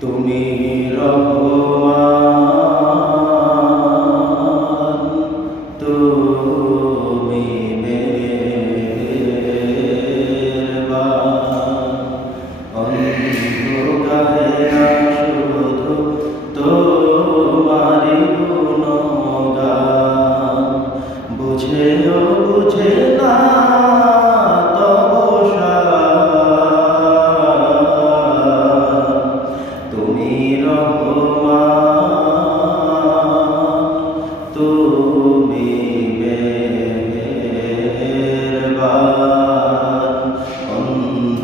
তুমি রহমান তুমি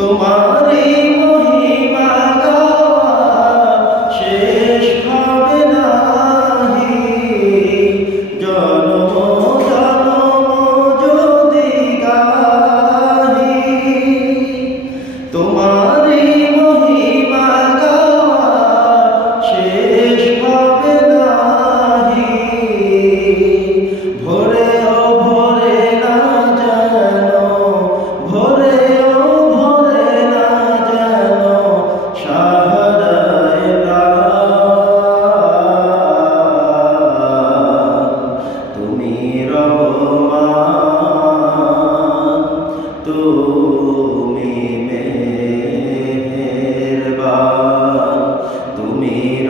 tomar.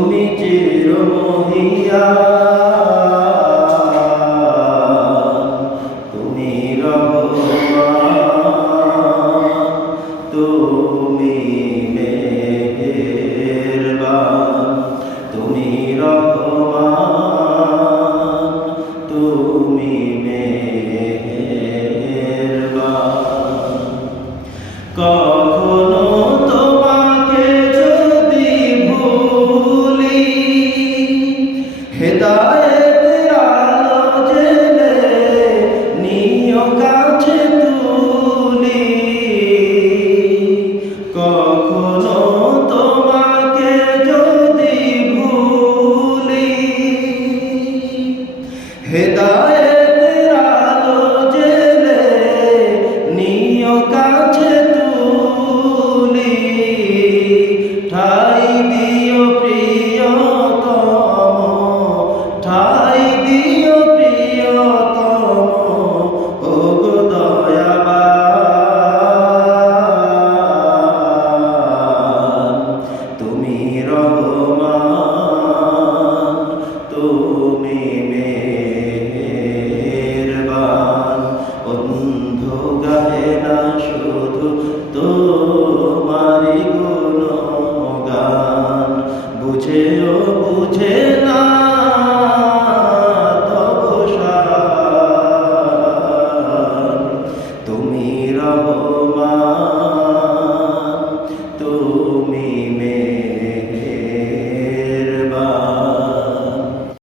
তুমি চির মহিয়া তুমি রহমা তুমি মেহেরবা তুমি রহমা তুমি মেহেরবা কখন কখনো